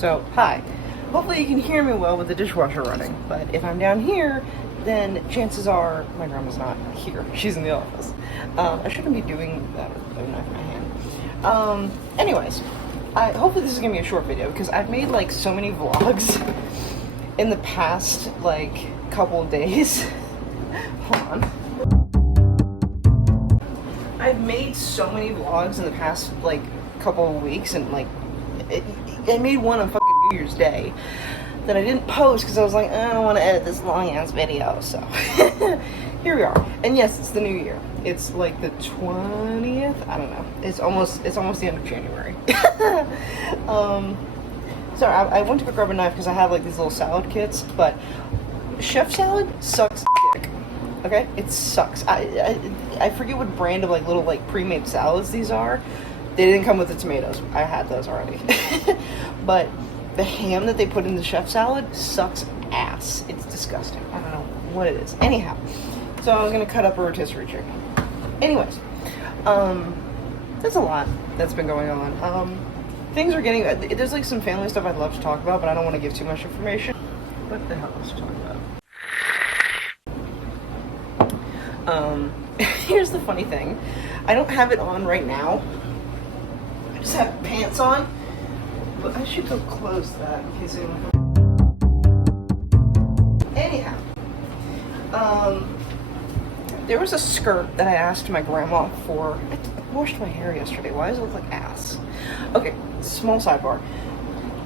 So, hi. Hopefully you can hear me well with the dishwasher running, but if I'm down here, then chances are my grandma's not here. She's in the office. I shouldn't be doing that with a knife in my hand. Anyways, hopefully this is gonna be a short video because I've made like so many vlogs in the past like couple of days. Hold on. I've made so many vlogs in the past like couple of weeks, and like I made one on fucking New Year's Day that I didn't post because I was like, I don't want to edit this long ass video. So here we are, and yes, it's the new year. It's like the 20th. I don't know. It's almost the end of January. Sorry, I went to go grab a knife because I have like these little salad kits, but chef salad sucks dick. Okay, it sucks. I forget what brand of like little like pre-made salads these are. They didn't come with the tomatoes. I had those already. But the ham that they put in the chef salad sucks ass. It's disgusting. I don't know what it is. Anyhow, so I was gonna cut up a rotisserie chicken. Anyways, there's a lot that's been going on. Things are getting. There's like some family stuff I'd love to talk about, but I don't want to give too much information. What the hell else to talk about? Here's the funny thing. I don't have it on right now. I just have pants on, but I should go close that in case anyone. Anyhow, there was a skirt that I asked my grandma for. I washed my hair yesterday. Why does it look like ass? Okay, small sidebar.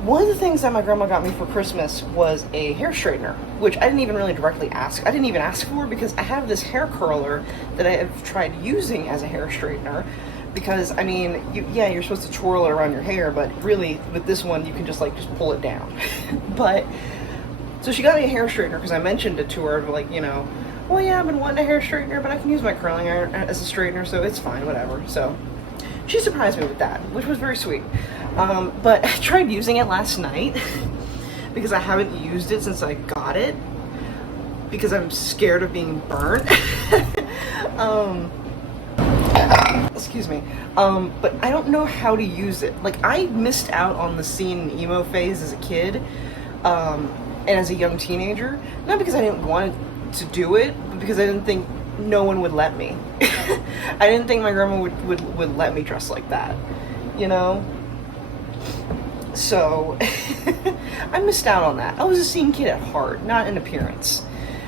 One of the things that my grandma got me for Christmas was a hair straightener, which I didn't even really directly ask. I didn't even ask for because I have this hair curler that I have tried using as a hair straightener. Because, I mean, you're supposed to twirl it around your hair, but really, with this one, you can just pull it down. But, so she got me a hair straightener because I mentioned it to her, like, you know, well, yeah, I've been wanting a hair straightener, but I can use my curling iron as a straightener, so it's fine, whatever. So, she surprised me with that, which was very sweet. But I tried using it last night because I haven't used it since I got it because I'm scared of being burnt. Excuse me. But I don't know how to use it. Like, I missed out on the scene and emo phase as a kid, and as a young teenager. Not because I didn't want to do it, but because I didn't think no one would let me. I didn't think my grandma would let me dress like that, you know? So, I missed out on that. I was a scene kid at heart, not in appearance.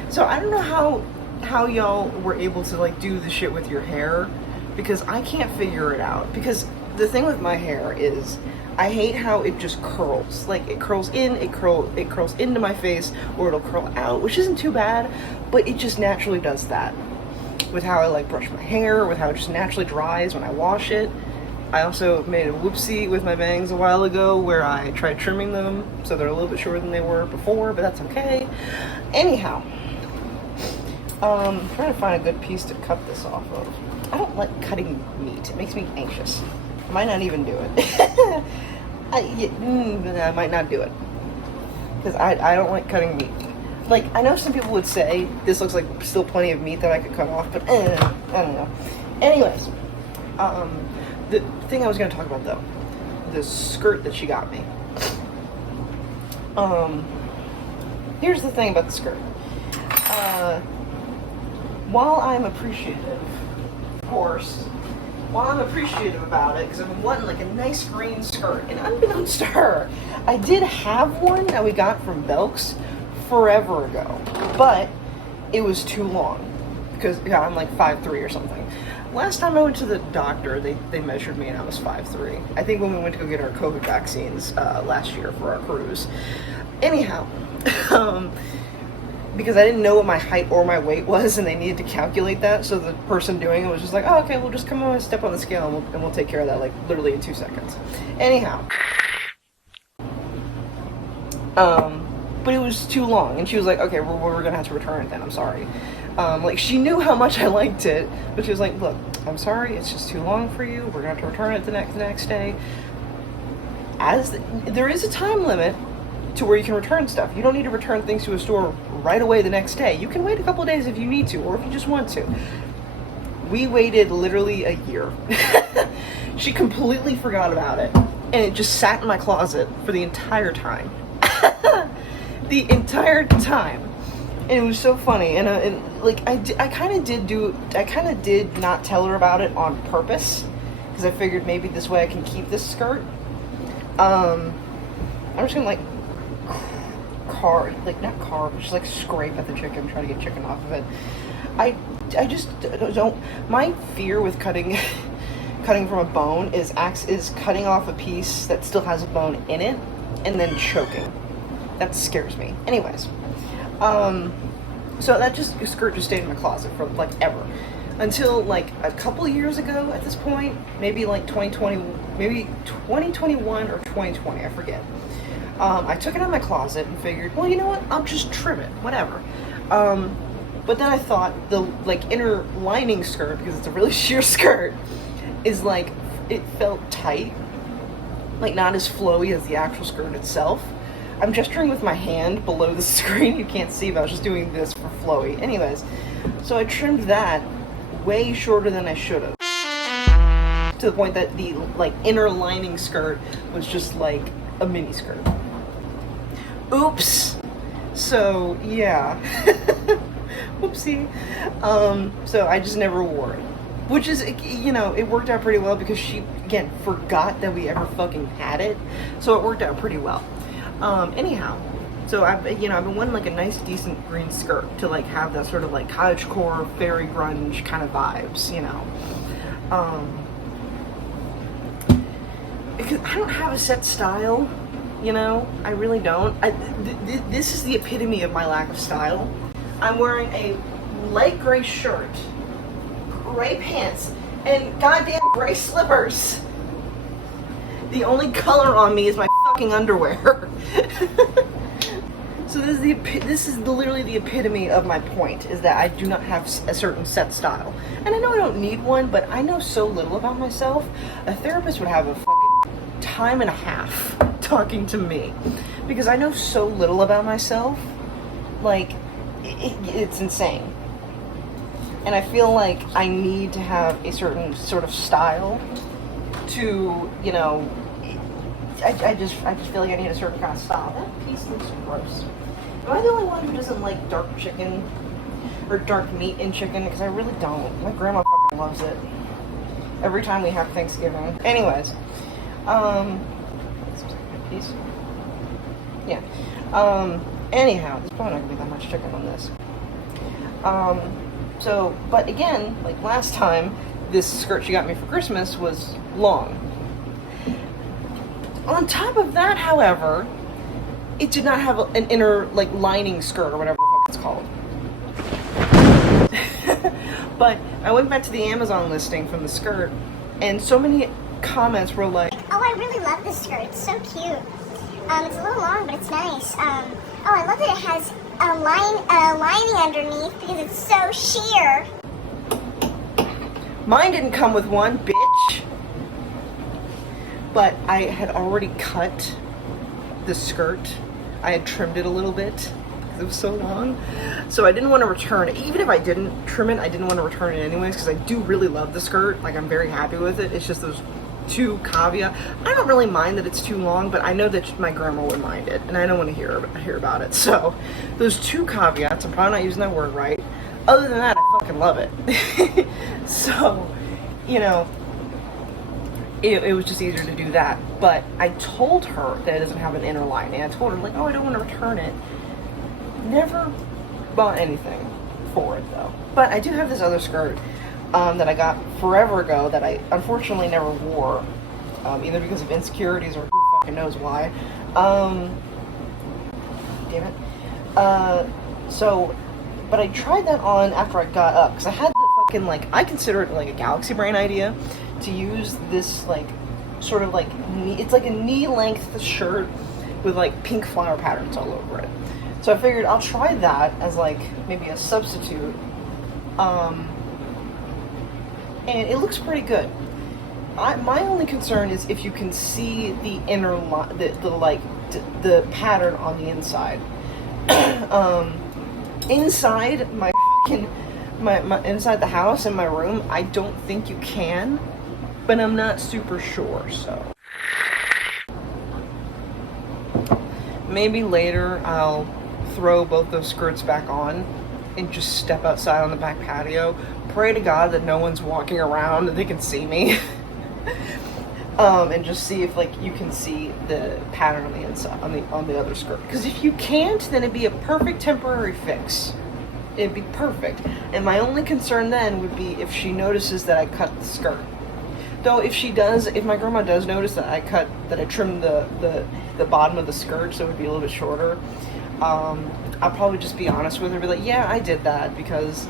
So I don't know how y'all were able to like do the shit with your hair, because I can't figure it out. Because the thing with my hair is I hate how it just curls. Like, it curls in, it curls into my face, or it'll curl out, which isn't too bad, but it just naturally does that. With how I like brush my hair, with how it just naturally dries when I wash it. I also made a whoopsie with my bangs a while ago where I tried trimming them so they're a little bit shorter than they were before, but that's okay. Anyhow, I'm trying to find a good piece to cut this off of. I don't like cutting meat. It makes me anxious. I might not even do it. I might not do it. Because I don't like cutting meat. Like, I know some people would say this looks like still plenty of meat that I could cut off, but I don't know. Anyways, the thing I was going to talk about, though, the skirt that she got me. Here's the thing about the skirt. While I'm appreciative, of course, while I'm appreciative about it, because I've been wanting like a nice green skirt, and unbeknownst to her, I did have one that we got from Belk's forever ago, but it was too long, because I'm like 5'3" or something. Last time I went to the doctor, they measured me and I was 5'3". I think when we went to go get our COVID vaccines last year for our cruise. Anyhow, because I didn't know what my height or my weight was, and they needed to calculate that, so the person doing it was just like, oh, okay, we'll just come on and step on the scale, and we'll take care of that, like, literally in 2 seconds. Anyhow. But it was too long, and she was like, okay, we're gonna have to return it then, I'm sorry. Like, she knew how much I liked it, but she was like, look, I'm sorry, it's just too long for you, we're gonna have to return it the next day. There is a time limit to where you can return stuff. You don't need to return things to a store right away the next day. You can wait a couple of days if you need to, or if you just want to. We waited literally a year. She completely forgot about it. and it just sat in my closet for the entire time. The entire time. And it was so funny, and like I kind of did not tell her about it on purpose, because I figured maybe this way I can keep this skirt. I'm just gonna like not carve, just like scrape at the chicken, try to get chicken off of it. I just don't. My fear with cutting from a bone is cutting off a piece that still has a bone in it and then choking. That scares me. Anyways, so that skirt just stayed in my closet for like ever, until like a couple years ago. At this point, maybe like 2020, maybe 2021 or 2020, I forget. I took it out of my closet and figured, well, you know what? I'll just trim it, whatever. But then I thought the like inner lining skirt, because it's a really sheer skirt, is like, it felt tight, like not as flowy as the actual skirt itself. I'm gesturing with my hand below the screen. You can't see, but I was just doing this for flowy. Anyways, so I trimmed that way shorter than I should have, to the point that the like inner lining skirt was just like a mini skirt. Oops. So yeah. Whoopsie. So I just never wore it, which is, you know, it worked out pretty well because she again forgot that we ever fucking had it, so it worked out pretty well. Anyhow, so I've been wanting like a nice decent green skirt to like have that sort of like cottagecore fairy grunge kind of vibes, you know. Because I don't have a set style, you know. I really don't. This is the epitome of my lack of style. I'm wearing a light gray shirt, gray pants, and goddamn gray slippers. The only color on me is my fucking underwear. So this is literally the epitome of my point, is that I do not have a certain set style. And I know I don't need one, but I know so little about myself. A therapist would have a fucking time and a half talking to me, because I know so little about myself. Like, it's insane. And I feel like I need to have a certain sort of style to, you know, I just feel like I need a certain kind of style. That piece looks gross. Am I the only one who doesn't like dark chicken or dark meat in chicken? Because I really don't. My grandma fucking loves it. Every time we have Thanksgiving. Anyways, this looks like a good piece. Yeah. Anyhow, there's probably not gonna be that much chicken on this. So, but again, like last time, this skirt she got me for Christmas was long. On top of that, however, it did not have an inner, like, lining skirt or whatever the fuck it's called. But I went back to the Amazon listing from the skirt, and so many comments were like, oh, I really love this skirt. It's so cute. It's a little long, but it's nice. Oh, I love that it has a lining underneath because it's so sheer. Mine didn't come with one, bitch. But I had already cut the skirt. I had trimmed it a little bit because it was so long. So I didn't want to return it. Even if I didn't trim it, I didn't want to return it anyways, because I do really love the skirt. Like, I'm very happy with it. It's just those two caveats. I don't really mind that it's too long, but I know that my grandma would mind it, and I don't want to hear about it. So those two caveats, I'm probably not using that word right. Other than that, I fucking love it. So, you know, it was just easier to do that. But I told her that it doesn't have an inner lining. I told her, like, oh, I don't want to return it. Never bought anything for it, though. But I do have this other skirt that I got forever ago that I unfortunately never wore, either because of insecurities or who fucking knows why. Damn it. But I tried that on after I got up, because I had the fucking, like, I consider it like a galaxy brain idea to use this, like, sort of like, it's like a knee-length shirt with, like, pink flower patterns all over it. So I figured I'll try that as, like, maybe a substitute. And it looks pretty good. My only concern is if you can see the inner the pattern on the inside. Inside my inside the house in my room, I don't think you can, but I'm not super sure. So maybe later I'll throw both those skirts back on and just step outside on the back patio. Pray to God that no one's walking around and they can see me. And just see if like you can see the pattern on the inside on the other skirt. Because if you can't, then it'd be a perfect temporary fix. It'd be perfect. And my only concern then would be if she notices that I cut the skirt. Though if my grandma does notice that I trimmed the bottom of the skirt so it would be a little bit shorter, I'll probably just be honest with her, be like, yeah, I did that because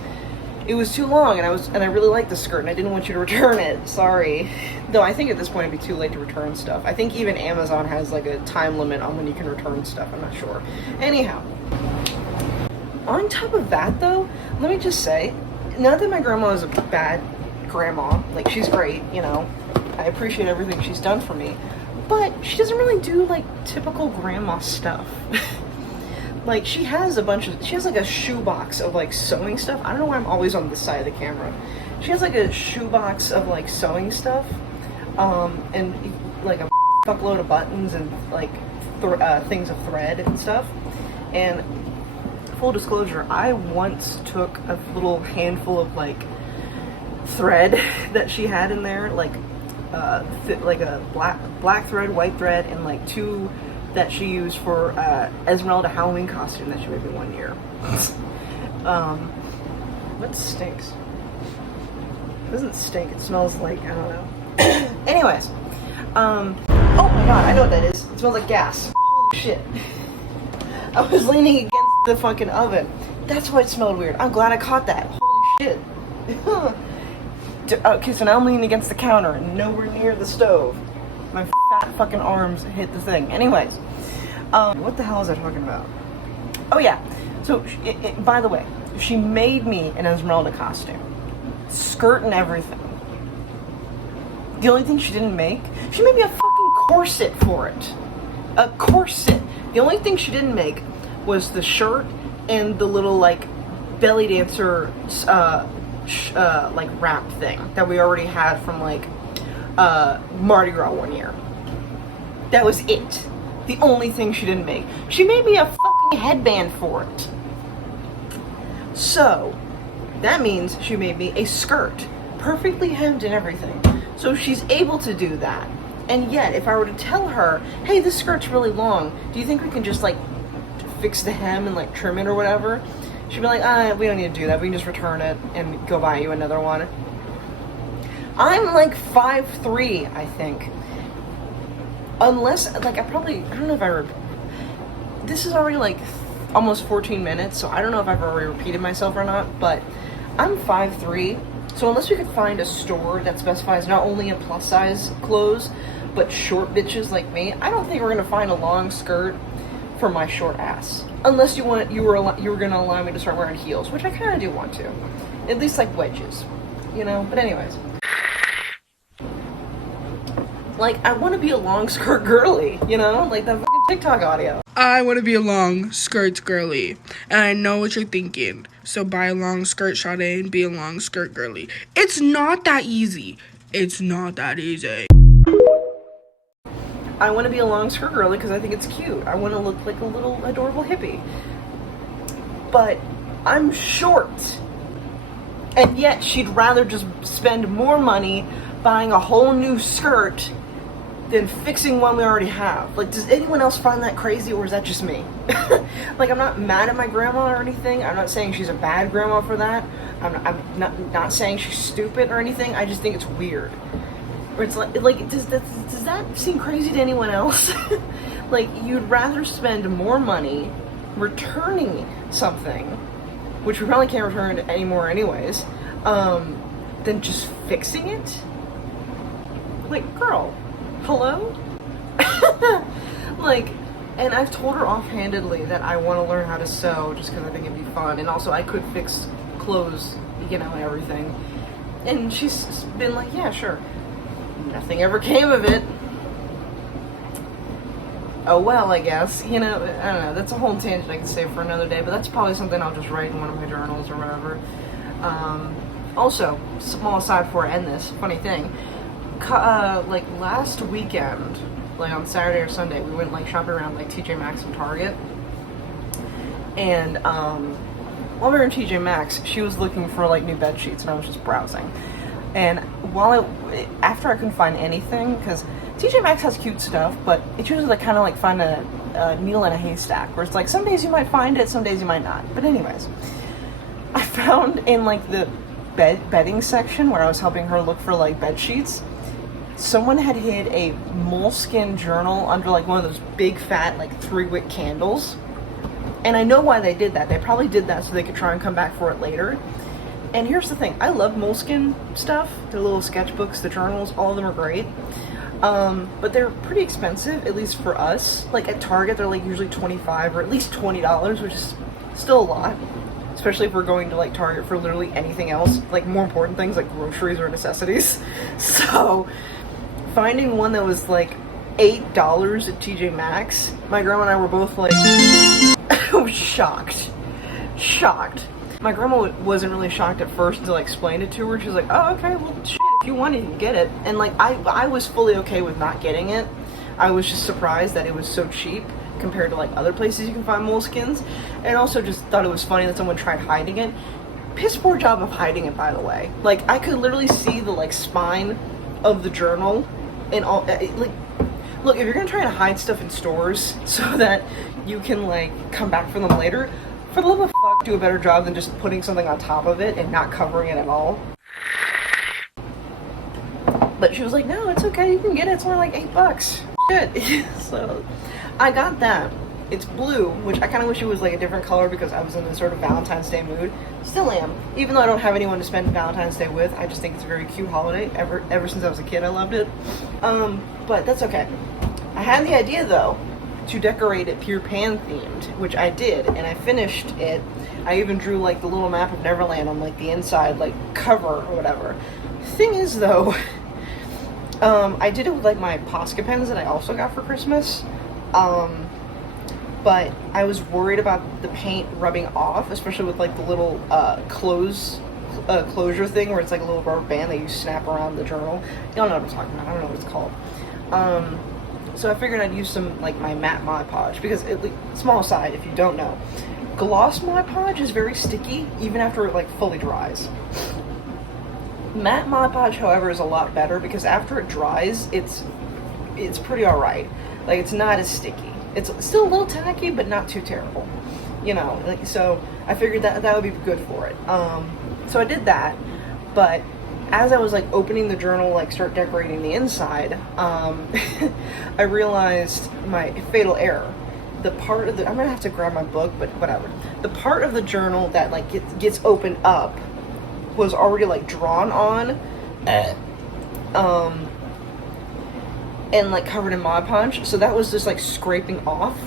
it was too long and I really liked the skirt and I didn't want you to return it. Sorry. Though I think at this point it'd be too late to return stuff. I think even Amazon has like a time limit on when you can return stuff. I'm not sure. Anyhow, on top of that though, let me just say, not that my grandma is a bad grandma, like she's great, you know, I appreciate everything she's done for me, but she doesn't really do like typical grandma stuff. Like she has like a shoebox of like sewing stuff. I don't know why I'm always on this side of the camera. She has like a shoebox of like sewing stuff, and like a fuckload of buttons and like things of thread and stuff. And full disclosure, I once took a little handful of like thread that she had in there, like like a black thread, white thread, and like two that she used for Esmeralda Halloween costume that she made me one year. What stinks? It doesn't stink. It smells like, I don't know. Anyways, oh my god, I know what that is. It smells like gas. Holy shit. I was leaning against the fucking oven. That's why it smelled weird. I'm glad I caught that. Holy shit. Okay, so now I'm leaning against the counter and nowhere near the stove. My fat fucking arms hit the thing. Anyways, what the hell was I talking about? Oh yeah, so by the way, she made me an Esmeralda costume. Skirt and everything. The only thing she didn't make, she made me a fucking corset for it. A corset. The only thing she didn't make was the shirt and the little like belly dancer like wrap thing that we already had from like Mardi Gras one year. That was it. The only thing she didn't make. She made me a fucking headband for it. So, that means she made me a skirt. Perfectly hemmed and everything. So she's able to do that. And yet, if I were to tell her, hey, this skirt's really long, do you think we can just like fix the hem and like trim it or whatever? She'd be like, we don't need to do that. We can just return it and go buy you another one. I'm like 5'3", I think. Unless, like, I don't know if this is already like almost 14 minutes, so I don't know if I've already repeated myself or not, but I'm 5'3", so unless we could find a store that specifies not only in plus size clothes, but short bitches like me, I don't think we're gonna find a long skirt for my short ass. Unless you were gonna allow me to start wearing heels, which I kind of do want to. At least like wedges, you know? But anyways. Like, I want to be a long skirt girly, you know? Like that fucking TikTok audio. I want to be a long skirt girly. And I know what you're thinking. So buy a long skirt, Sade, and be a long skirt girly. It's not that easy. It's not that easy. I want to be a long skirt girly because I think it's cute. I want to look like a little adorable hippie. But I'm short. And yet she'd rather just spend more money buying a whole new skirt than fixing one we already have. Like, does anyone else find that crazy, or is that just me? Like, I'm not mad at my grandma or anything. I'm not saying she's a bad grandma for that. I'm not saying she's stupid or anything. I just think it's weird. Or it's like does that seem crazy to anyone else? Like, you'd rather spend more money returning something, which we probably can't return anymore anyways, than just fixing it? Like, girl, hello? Like, and I've told her offhandedly that I want to learn how to sew just because I think it'd be fun, and also I could fix clothes, you know, and everything. And she's been like, yeah, sure. Nothing ever came of it. Oh well, I guess. You know, I don't know. That's a whole tangent I could save for another day, but that's probably something I'll just write in one of my journals or whatever. Also, small aside before I end this, funny thing. like last weekend, like on Saturday or Sunday, we went like shopping around like TJ Maxx and Target. And while we were in TJ Maxx, she was looking for like new bed sheets, and I was just browsing. And after I couldn't find anything, because TJ Maxx has cute stuff, but it's usually like kind of like finding a needle in a haystack, where it's like some days you might find it, some days you might not. But anyways, I found in like the bedding section where I was helping her look for like bed sheets, someone had hid a moleskin journal under like one of those big fat like 3-wick candles. And I know why they did that. They probably did that so they could try and come back for it later. And here's the thing, I love moleskin stuff, the little sketchbooks, the journals, all of them are great. But they're pretty expensive, at least for us. Like at Target, they're like usually $25 or at least $20, which is still a lot. Especially if we're going to like Target for literally anything else, like more important things like groceries or necessities. So finding one that was like $8 at TJ Maxx, my grandma and I were both like, shocked. My grandma wasn't really shocked at first until I explained it to her. She was like, oh, okay, well, shit, if you want it, you can get it. And like, I was fully okay with not getting it. I was just surprised that it was so cheap compared to like other places you can find moleskins. And also just thought it was funny that someone tried hiding it. Piss poor job of hiding it, by the way. Like, I could literally see the like spine of the journal and all, like, look, if you're gonna try to hide stuff in stores so that you can like come back for them later, for the love of fuck, do a better job than just putting something on top of it and not covering it at all. But she was like, no, it's okay, you can get it, it's only like $8. Shit. So I got that. It's blue, which I kind of wish it was like a different color because I was in this sort of Valentine's Day mood. Still am. Even though I don't have anyone to spend Valentine's Day with, I just think it's a very cute holiday. Ever since I was a kid, I loved it. But that's okay. I had the idea though to decorate it Peter Pan themed, which I did, and I finished it. I even drew like the little map of Neverland on like the inside like cover or whatever. Thing is though, I did it with like my Posca pens that I also got for Christmas. But I was worried about the paint rubbing off, especially with like the little closure thing where it's like a little rubber band that you snap around the journal. You don't know what I'm talking about. I don't know what it's called. So I figured I'd use some like my matte Mod Podge because, small aside, if you don't know, gloss Mod Podge is very sticky even after it like fully dries. Matte Mod Podge, however, is a lot better because after it dries, it's pretty alright. Like, it's not as sticky. It's still a little tacky, but not too terrible. You know, like, so I figured that would be good for it. So I did that, but as I was like opening the journal, like start decorating the inside, I realized my fatal error. The part of the, I'm gonna have to grab my book, but whatever. The part of the journal that like gets opened up was already like drawn on, and like covered in Mod Podge, so that was just like scraping off.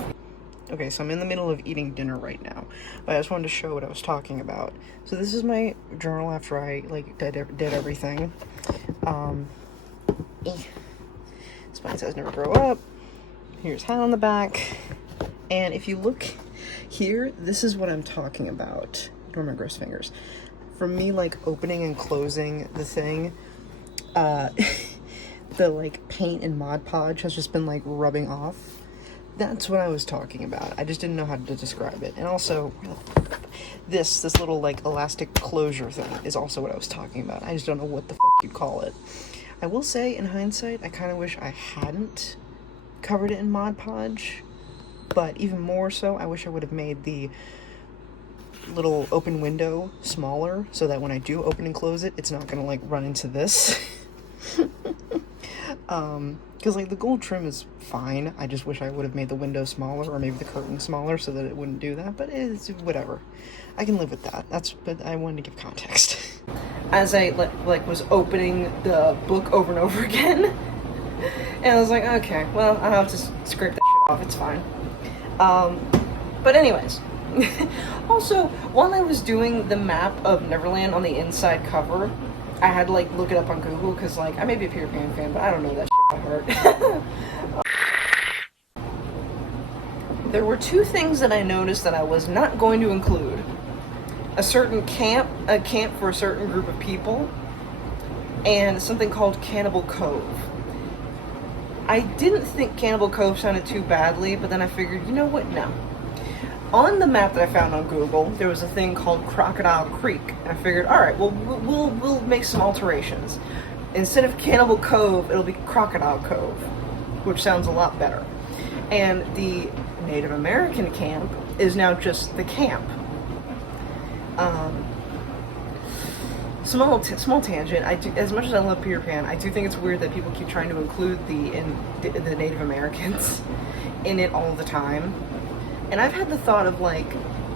Okay, so I'm in the middle of eating dinner right now, but I just wanted to show what I was talking about. So this is my journal after I like did everything. Spine says never grow up. Here's Hal on the back, and if you look here, this is what I'm talking about. Ignore my gross fingers. From me like opening and closing the thing, the like paint and Mod Podge has just been like rubbing off. That's what I was talking about. I just didn't know how to describe it. And also, this little like elastic closure thing is also what I was talking about. I just don't know what the fuck you call it. I will say, in hindsight, I kind of wish I hadn't covered it in Mod Podge. But even more so, I wish I would have made the little open window smaller so that when I do open and close it, it's not gonna like run into this. Because like the gold trim is fine. I just wish I would have made the window smaller or maybe the curtain smaller so that it wouldn't do that, but it's whatever. I can live with that. But I wanted to give context. As I like was opening the book over and over again, and I was like, okay, well, I'll have to scrape that shit off, it's fine. But anyways, also, while I was doing the map of Neverland on the inside cover, I had to like look it up on Google because like I may be a Peter Pan fan, but I don't know that shit by heart. There were two things that I noticed that I was not going to include: a camp for a certain group of people, and something called Cannibal Cove. I didn't think Cannibal Cove sounded too badly, but then I figured, you know what, no. On the map that I found on Google, there was a thing called Crocodile Creek, and I figured, all right, well, we'll make some alterations. Instead of Cannibal Cove, it'll be Crocodile Cove, which sounds a lot better. And the Native American camp is now just the camp. Small tangent. As much as I love Peter Pan, I do think it's weird that people keep trying to include the Native Americans in it all the time. And I've had the thought of like,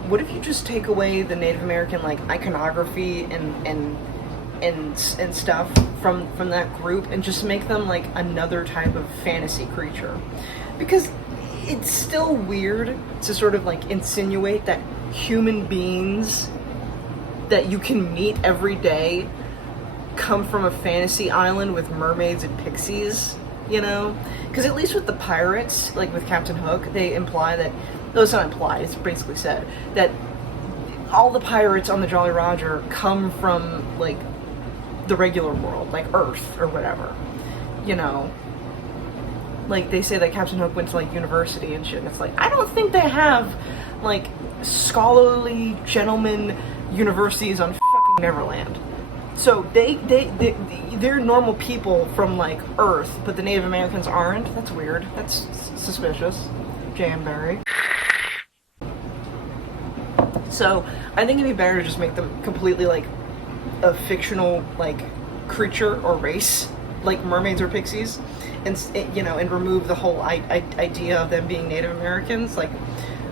what if you just take away the Native American like iconography and stuff from that group and just make them like another type of fantasy creature? Because it's still weird to sort of like insinuate that human beings that you can meet every day come from a fantasy island with mermaids and pixies, you know? Because at least with the pirates, like with Captain Hook, they imply that, no, it's not implied, it's basically said, that all the pirates on the Jolly Roger come from, like, the regular world, like Earth or whatever, you know? Like, they say that Captain Hook went to, like, university and shit, and it's like, I don't think they have, like, scholarly gentlemen universities on fucking Neverland. So they're normal people from like Earth, but the Native Americans aren't. That's weird. That's suspicious. Jamberry. So I think it'd be better to just make them completely like a fictional like creature or race, like mermaids or pixies, and you know, and remove the whole idea of them being Native Americans, like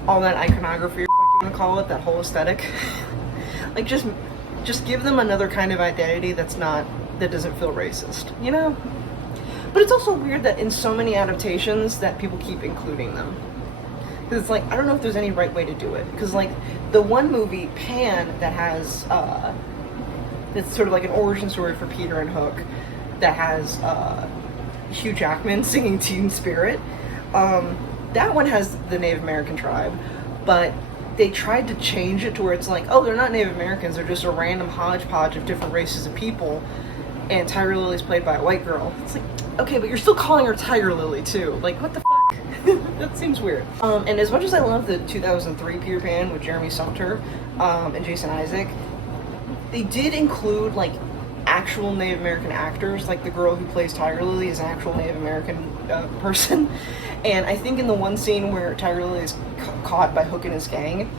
all that iconography or what you want to call it, that whole aesthetic. Like just give them another kind of identity that doesn't feel racist, you know? But it's also weird that in so many adaptations that people keep including them. Because it's like, I don't know if there's any right way to do it. Because like, the one movie, Pan, that has, it's sort of like an origin story for Peter and Hook, that has Hugh Jackman singing Teen Spirit. That one has the Native American tribe, but they tried to change it to where it's like, oh, they're not Native Americans, they're just a random hodgepodge of different races of people, and Tiger Lily's played by a white girl. It's like, okay, but you're still calling her Tiger Lily, too. Like, what the fuck? That seems weird. And as much as I love the 2003 Peter Pan with Jeremy Saulter and Jason Isaac, they did include, like, actual Native American actors. Like, the girl who plays Tiger Lily is an actual Native American person. And I think in the one scene where Tiger Lily is caught by Hook and his gang,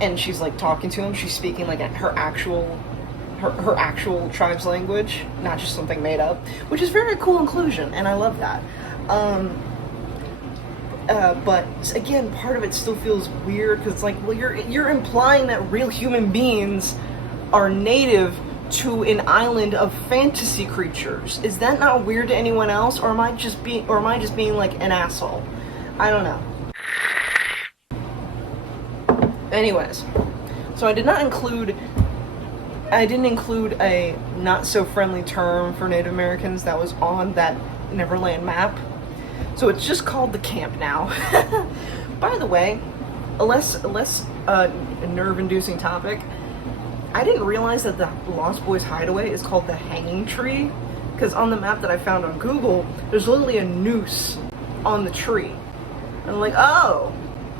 and she's like talking to him, she's speaking like her actual tribe's language, not just something made up, which is very cool inclusion, and I love that. But again, part of it still feels weird because it's like, well, you're implying that real human beings are native to an island of fantasy creatures. Is that not weird to anyone else, or am I just being like an asshole? I don't know. Anyways, so I didn't include a not so friendly term for Native Americans that was on that Neverland map. So it's just called the camp now. By the way, a less nerve-inducing topic. I didn't realize that the Lost Boys hideaway is called the Hanging Tree, because on the map that I found on Google, there's literally a noose on the tree. And I'm like, oh,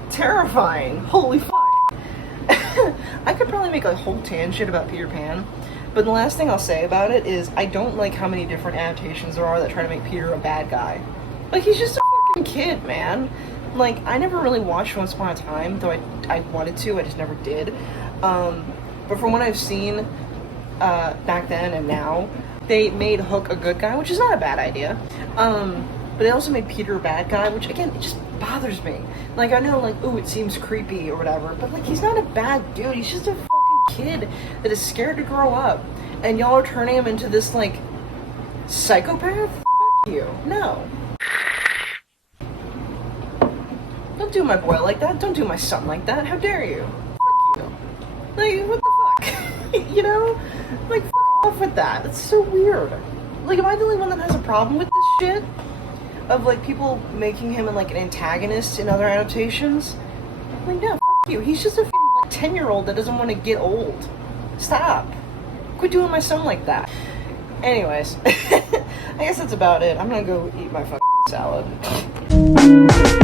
terrifying. Holy fuck. I could probably make a whole tangent about Peter Pan, but the last thing I'll say about it is I don't like how many different adaptations there are that try to make Peter a bad guy. Like, he's just a fucking kid, man. Like, I never really watched Once Upon a Time, though I wanted to, I just never did. But from what I've seen back then and now, they made Hook a good guy, which is not a bad idea. But they also made Peter a bad guy, which again, it just bothers me. Like, I know, like, ooh, it seems creepy or whatever, but like, he's not a bad dude. He's just a fucking kid that is scared to grow up. And y'all are turning him into this, like, psychopath? Fuck you. No. Don't do my boy like that. Don't do my son like that. How dare you? Fuck you. Like, what the fuck? You know? Like, fuck off with that. That's so weird. Like, am I the only one that has a problem with this shit? Of, like, people making him, like, an antagonist in other adaptations? Like, no, fuck you. He's just a like, 10-year-old that doesn't want to get old. Stop. Quit doing my son like that. Anyways, I guess that's about it. I'm gonna go eat my fucking salad.